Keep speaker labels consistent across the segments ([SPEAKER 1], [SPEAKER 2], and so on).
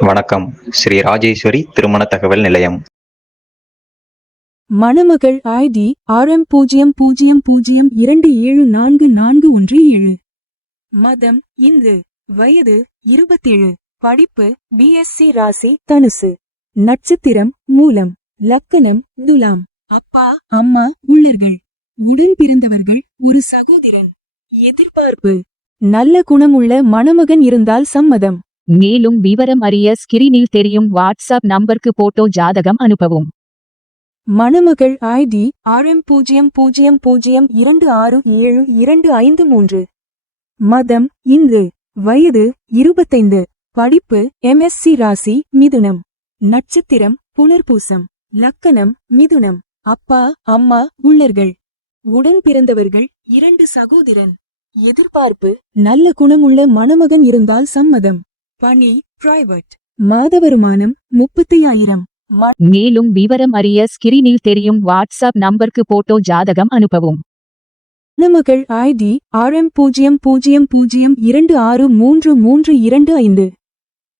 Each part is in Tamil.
[SPEAKER 1] வணக்கம். ஸ்ரீ ராஜேஸ்வரி திருமண தகவல் நிலையம்.
[SPEAKER 2] மணமகள் ஐடி ஆர்எம் பூஜ்ஜியம் பூஜ்ஜியம் பூஜ்ஜியம் இரண்டு ஏழு நான்கு நான்கு ஒன்று ஏழு. மதம் இந்து. வயது இருபத்தேழு. படிப்பு பிஎஸ்சி ராசி தனுசு. நட்சத்திரம் மூலம். லக்கணம் துலாம். அப்பா அம்மா உள்ளர்கள். உடன் பிறந்தவர்கள் ஒரு சகோதரன். எதிர்பார்ப்பு. நல்ல குணமுள்ள மணமகன் இருந்தால் சம்மதம்.
[SPEAKER 3] மேலும் விவரம் அறிய ஸ்கிரீனில் தெரியும் வாட்ஸ்அப் நம்பருக்கு போட்டோ ஜாதகம் அனுப்பவும்.
[SPEAKER 2] மணமகள் ஐடி ஆர்எம் பூஜ்ஜியம் பூஜ்ஜியம் பூஜ்ஜியம் இரண்டு ஆறு ஏழு இரண்டு ஐந்து மூன்று. மதம் இந்து. வயது இருபத்தைந்து. படிப்பு எம்எஸ்சி ராசி மிதுனம். நட்சத்திரம் புனர்பூசம். லக்கணம் மிதுனம். அப்பா அம்மா உள்ளர்கள். உடன் பிறந்தவர்கள் இரண்டு சகோதரன். எதிர்பார்ப்பு நல்ல குணமுள்ள மணமகன் இருந்தால் சம்மதம். பணி பிரைவேட் மாத வருமானம் முப்பத்தி ஆயிரம்
[SPEAKER 3] மேலும் விவரம் அறிய ஸ்கிரீனில் தெரியும் வாட்ஸ்அப் நம்பருக்கு போட்டோ ஜாதகம் அனுப்பவும்.
[SPEAKER 2] மணமகள் ஐடி ஆர்எம் பூஜ்ஜியம் பூஜ்ஜியம் பூஜ்ஜியம் இரண்டு ஆறு மூன்று மூன்று இரண்டு ஐந்து.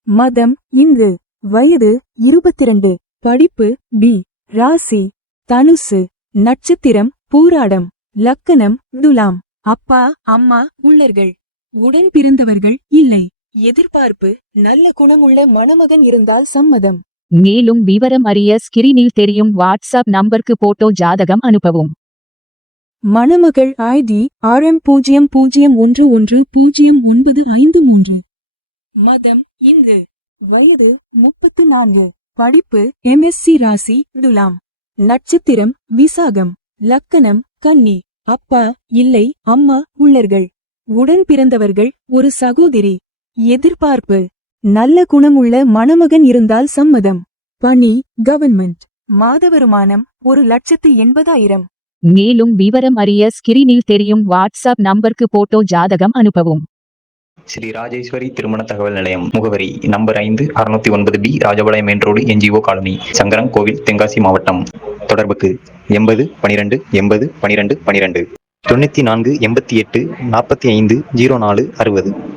[SPEAKER 2] மதம் இந்து வயது இருபத்திரண்டு. படிப்பு பி. ராசி. தனுசு. நட்சத்திரம் பூராடம். லக்கணம் துலாம். அப்பா அம்மா உள்ளர்கள். உடன் பிறந்தவர்கள் இல்லை. எதிர்பார்ப்பு நல்ல குணமுள்ள மணமகன் இருந்தால் சம்மதம்.
[SPEAKER 3] மேலும் விவரம் அறிய ஸ்கிரீனில் தெரியும் வாட்ஸ்அப் நம்பருக்கு போட்டோ ஜாதகம் அனுப்பவும்.
[SPEAKER 2] மணமகள் ஐடி ஆர்எம் பூஜ்ஜியம் பூஜ்ஜியம் ஒன்று ஒன்று பூஜ்ஜியம் ஒன்பது ஐந்து மூன்று. மதம் இந்து. வயது முப்பத்தி நான்கு. படிப்பு எம்எஸ்சி ராசி துலாம். நட்சத்திரம் விசாகம். லக்கணம் கன்னி. அப்பா இல்லை அம்மா உள்ளர்கள். உடன் பிறந்தவர்கள் ஒரு சகோதரி. எதிர்பார்ப்பு. நல்ல குணமுள்ள மணமகன் இருந்தால் சம்மதம். பணி கவர்மெண்ட் மாத வருமானம் ஒரு லட்சத்து எண்பதாயிரம்.
[SPEAKER 3] மேலும் விவரம் அறிய ஸ்கிரீனில் தெரியும் வாட்ஸ்அப் நம்பருக்கு போட்டோ ஜாதகம் அனுப்பவும்.
[SPEAKER 1] ஸ்ரீ ராஜேஸ்வரி திருமண தகவல் நிலையம் முகவரி நம்பர் ஐந்து அறுநூத்தி ஒன்பது B Rajapalayam main road NGO colony Sankaran Kovil Tenkasi மாவட்டம். தொடர்புக்கு எண்பது பனிரெண்டு எண்பது பனிரெண்டு பனிரெண்டு. தொண்ணூத்தி நான்கு எண்பத்தி எட்டு நாற்பத்தி ஐந்து ஜீரோ நாலு அறுபது.